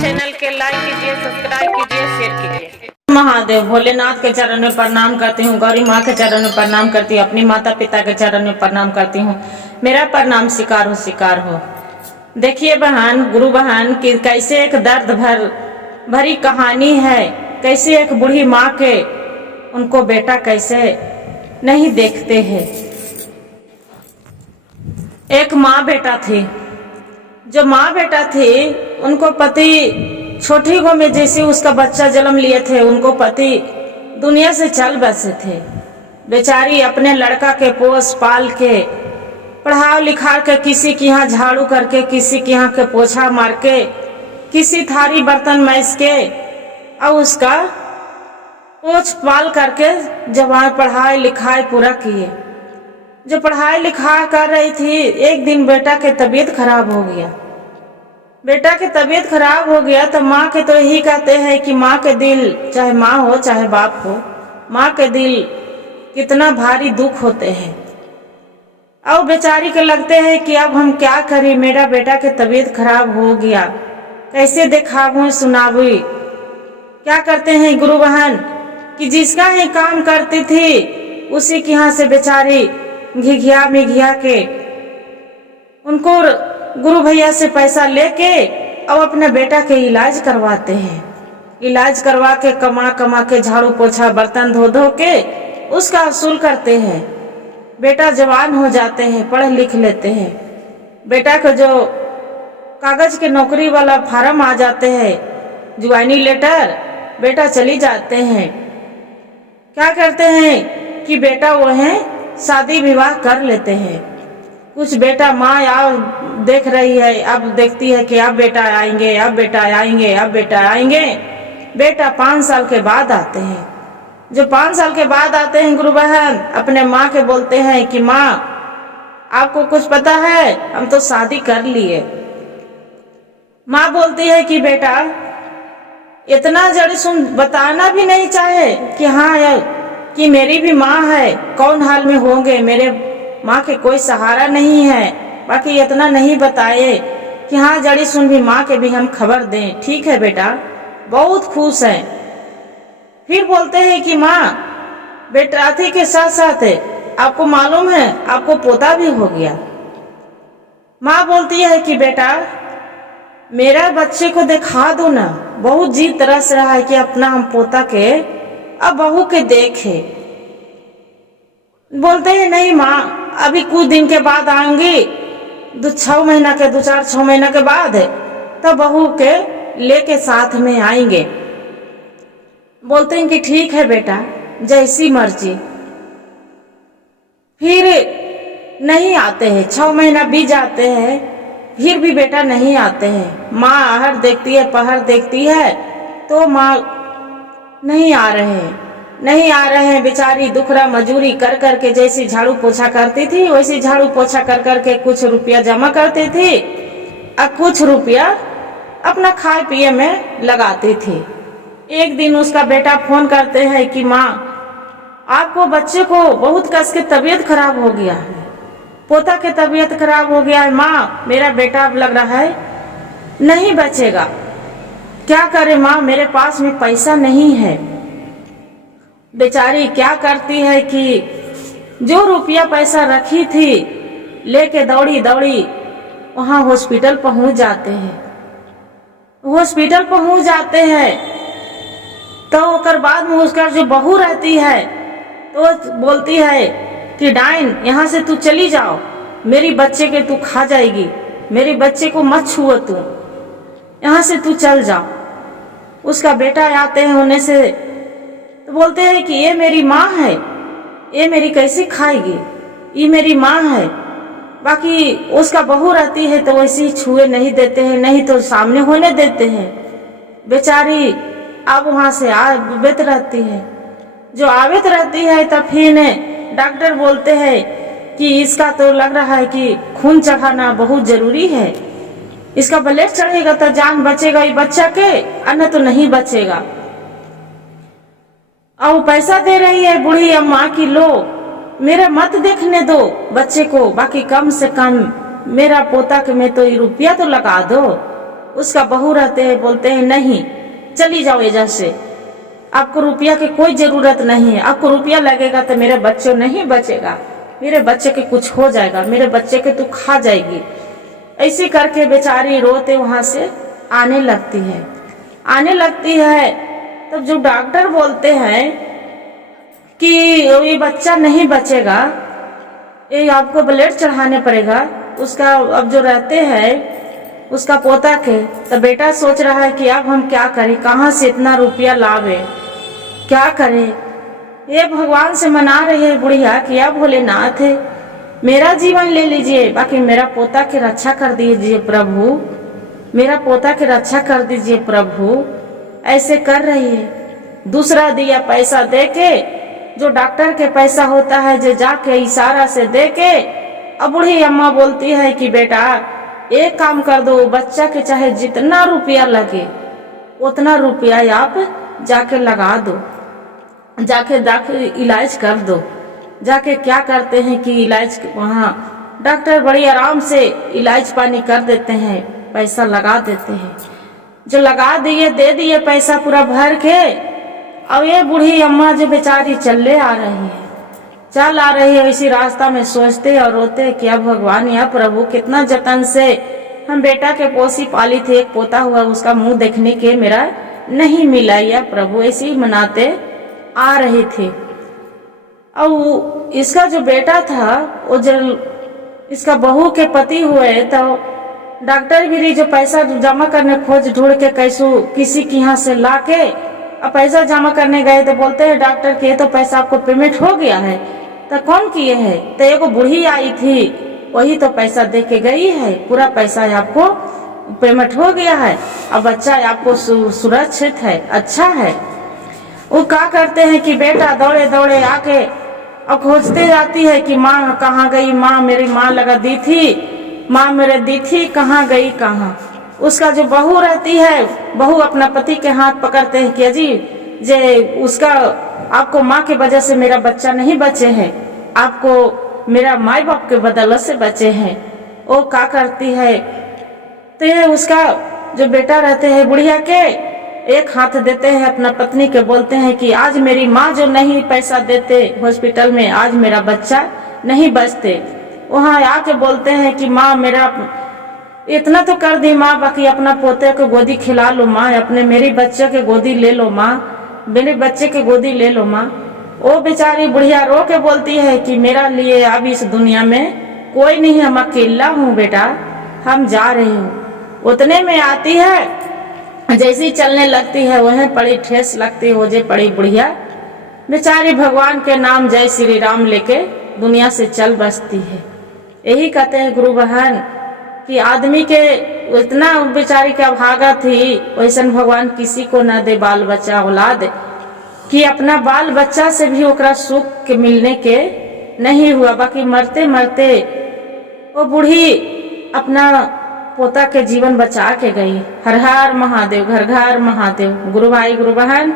Channel के like कीजिए, subscribe कीजिए, शेयर कीजिए। महादेव भोलेनाथ के चरण में प्रणाम करती हूँ, गौरी माँ के चरण में प्रणाम करती हूँ, अपनी माता पिता के चरण में प्रणाम करती हूँ। मेरा प्रणाम स्वीकार हो। देखिए बहन, गुरु बहन की कैसे एक दर्द भरी कहानी है। कैसे एक बूढ़ी माँ के उनको बेटा कैसे नहीं देखते हैं। एक माँ बेटा थी, जो माँ बेटा थी उनको पति छोटी गो में जैसे उसका बच्चा जन्म लिए थे, उनको पति दुनिया से चल बसे थे। बेचारी अपने लड़का के पोस पाल के पढ़ा लिखा के, किसी के यहाँ झाड़ू करके, किसी के यहाँ के पोछा मार के, किसी थारी बर्तन मैस के और उसका पोछ पाल करके जवान पढ़ाई लिखाई पूरा किए। जो पढ़ाई लिखाई कर रही थी, एक दिन बेटा के तबीयत खराब हो गया। बेटा की तबीयत खराब हो गया तो माँ के तो यही कहते हैं कि माँ के दिल, चाहे माँ हो चाहे बाप हो, माँ के दिल कितना भारी दुख होते हैं। और बेचारी के लगते हैं कि अब हम क्या करें, मेरा बेटा की तबीयत खराब हो गया, कैसे दिखाऊं सुनाऊं। क्या करते हैं गुरु बहन कि जिसका ही काम करती थी उसी के यहाँ से बेचारी घिघिया मिघिया के उनको गुरु भैया से पैसा लेके और अपने बेटा के इलाज करवाते हैं। इलाज करवा के कमा कमा के झाड़ू पोछा बर्तन धो धो के उसका वसूल करते हैं। बेटा जवान हो जाते हैं, पढ़ लिख लेते हैं। बेटा को जो कागज के नौकरी वाला फार्म आ जाते हैं, ज्वाइनिंग लेटर, बेटा चली जाते हैं। क्या करते हैं कि बेटा वो है शादी विवाह कर लेते हैं। कुछ बेटा माँ यार देख रही है, अब देखती है कि अब बेटा आएंगे, अब बेटा आएंगे, अब बेटा आएंगे। बेटा 5 साल के बाद आते हैं। जो 5 साल के बाद आते हैं गुरु बहन अपने माँ के बोलते हैं कि माँ आपको कुछ पता है, हम तो शादी कर लिए। माँ बोलती है कि बेटा इतना जड़ सुन बताना भी नहीं चाहे कि हाँ यार कि मेरी भी माँ है, कौन हाल में होंगे, मेरे माँ के कोई सहारा नहीं है। बाकी इतना नहीं बताए कि हाँ जड़ी सुन भी माँ के भी हम खबर दें। ठीक है बेटा, बहुत खुश है। फिर बोलते हैं कि माँ बेटा थी के साथ साथ आपको मालूम है आपको पोता भी हो गया। माँ बोलती है कि बेटा मेरा बच्चे को दिखा दो ना, बहुत जी तरस रहा है कि अपना हम पोता के अब बहू के देखे। बोलते हैं नहीं माँ अभी कुछ दिन के बाद आएंगे, 2-6 महीना के 2-4-6 महीना के बाद तब बहू के लेके साथ में आएंगे। बोलते हैं कि ठीक है बेटा जैसी मर्जी। फिर नहीं आते हैं, 6 महीना बीत जाते हैं, फिर भी बेटा नहीं आते हैं। माँ आहर देखती है पहर देखती है तो माँ नहीं आ रहे हैं। बेचारी दुखरा मजूरी कर करके जैसी झाड़ू पोछा करती थी वैसी झाड़ू पोछा कर करके कुछ रुपया जमा करती थी और कुछ रुपया अपना खाए पिए में लगाती थी। एक दिन उसका बेटा फोन करते हैं कि माँ आपको बच्चे को बहुत कस के तबीयत खराब हो गया है, पोता के तबीयत खराब हो गया है। माँ मेरा बेटा अब लग रहा है नहीं बचेगा, क्या करे माँ मेरे पास में पैसा नहीं है। बेचारी क्या करती है कि जो रुपया पैसा रखी थी लेके दौड़ी दौड़ी वहां हॉस्पिटल पहुंच जाते हैं। हॉस्पिटल पहुंच जाते हैं तो ओकर बाद में उसका जो बहू रहती है तो बोलती है कि डाइन यहाँ से तू चली जाओ, मेरी बच्चे के तू खा जाएगी, मेरे बच्चे को मत छुओ, तू यहाँ से तू चल जाओ। उसका बेटा आते हैं होने से तो बोलते हैं कि ये मेरी माँ है, ये मेरी कैसे खाएगी, ये मेरी माँ है। बाकी उसका बहू रहती है तो वैसे ही छुए नहीं देते हैं, नहीं तो सामने होने देते हैं। बेचारी अब वहां से आवित रहती है। जो आवित रहती है तब फिर डॉक्टर बोलते हैं कि इसका तो लग रहा है कि खून चढ़ाना बहुत जरूरी है, इसका ब्लड चढ़ेगा तो जान बचेगा ये बच्चा के, अन्य तो नहीं बचेगा। और पैसा दे रही है बूढ़ी अम्मा की, लो मेरा मत देखने दो बच्चे को, बाकी कम से कम मेरा पोता के में तो ये रुपया तो लगा दो। उसका बहू रहते हैं, बोलते हैं नहीं चली जाओ एजा से, आपको रुपया की कोई जरूरत नहीं है, आपको रुपया लगेगा तो मेरे बच्चों नहीं बचेगा, मेरे बच्चे के कुछ हो जाएगा, मेरे बच्चे के तू खा जाएगी। ऐसे करके बेचारी रोते वहां से आने लगती है। तब जो डॉक्टर बोलते हैं कि ये बच्चा नहीं बचेगा, ये आपको ब्लड चढ़ाने पड़ेगा। उसका अब जो रहते हैं उसका पोता के, तो बेटा सोच रहा है कि अब हम क्या करें, कहाँ से इतना रुपया लावे, क्या करें। ये भगवान से मना रही है बुढ़िया कि अब भोलेनाथ मेरा जीवन ले लीजिए, बाकी मेरा पोता की रक्षा कर दीजिए प्रभु, मेरा पोता की रक्षा कर दीजिए प्रभु। ऐसे कर रही है। दूसरा दिया पैसा देके, जो डॉक्टर के पैसा होता है, जो जाके इशारा से देके, अब बूढ़ी अम्मा बोलती है कि बेटा एक काम कर दो, बच्चा के चाहे जितना रुपया लगे उतना रुपया आप जाके लगा दो, जाके इलाज कर दो। जाके क्या करते हैं कि इलाज वहाँ डॉक्टर बड़ी आराम से इलाज पानी कर देते हैं, पैसा लगा देते हैं। जो लगा दिए दे दिए पैसा पूरा भर के। अब ये बूढ़ी अम्मा जो बेचारी चल आ रही है इसी रास्ता में सोचते और रोते कि अब भगवान या प्रभु कितना जतन से हम बेटा के पोसी पाली थे, एक पोता हुआ उसका मुंह देखने के मेरा नहीं मिला, या प्रभु ऐसे ही मनाते आ रहे थे। अब इसका जो बेटा था वो जब इसका बहू के पति हुए तो डॉक्टर भी जो पैसा जमा करने खोज ढूंढ के कैसू किसी के यहाँ से ला के अब पैसा जमा करने गए तो बोलते हैं डॉक्टर के तो पैसा आपको पेमेंट हो गया है। तो कौन किए है? तो एगो बूढ़ी आई थी, वही तो पैसा दे के गई है, पूरा पैसा आपको पेमेंट हो गया है, अब बच्चा आपको सुरक्षित है, अच्छा है। वो क्या करते हैं कि बेटा दौड़े दौड़े आके अब खोजते जाती है कि माँ कहाँ गई, माँ मेरी माँ लगा दी थी, माँ मेरे दी थी, कहाँ गई कहाँ। उसका जो बहू रहती है, बहू अपना पति के हाथ पकड़ते हैं कि अजी जे उसका आपको माँ के वजह से मेरा बच्चा नहीं बचे हैं, आपको मेरा माई बाप के बदौलत से बचे हैं। वो क्या करती है तो ये उसका जो बेटा रहते हैं बुढ़िया के एक हाथ देते हैं अपना पत्नी के, बोलते हैं कि आज मेरी माँ जो नहीं पैसा देते हॉस्पिटल में, आज मेरा बच्चा नहीं बचते। वहाँ आके बोलते हैं कि माँ मेरा इतना तो कर दी माँ, बाकी अपना पोते को गोदी खिला लो माँ, अपने मेरी बच्चे के गोदी ले लो माँ, मेरे बच्चे के गोदी ले लो माँ। वो बेचारी बुढ़िया रो के बोलती है कि मेरा लिए अब इस दुनिया में कोई नहीं, हम अकेला हूँ बेटा, हम जा रही हूँ। उतने में आती है, जैसी चलने लगती है वह पड़ी ठेस लगती हो जे पड़ी बुढ़िया बेचारी भगवान के नाम जय श्री राम लेके दुनिया से चल बसती है। यही कहते हैं गुरु बहन कि आदमी के इतना बेचारी के अभागा थी, वैसन भगवान किसी को न दे बाल बच्चा औलाद, कि अपना बाल बच्चा से भी ओकरा सुख के मिलने के नहीं हुआ, बाकी मरते मरते वो बूढ़ी अपना पोता के जीवन बचा के गई। हर हर महादेव, घर घर महादेव। गुरु भाई गुरु बहन,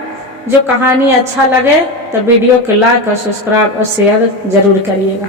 जो कहानी अच्छा लगे तो वीडियो को लाइक और सब्सक्राइब और शेयर जरूर करिएगा।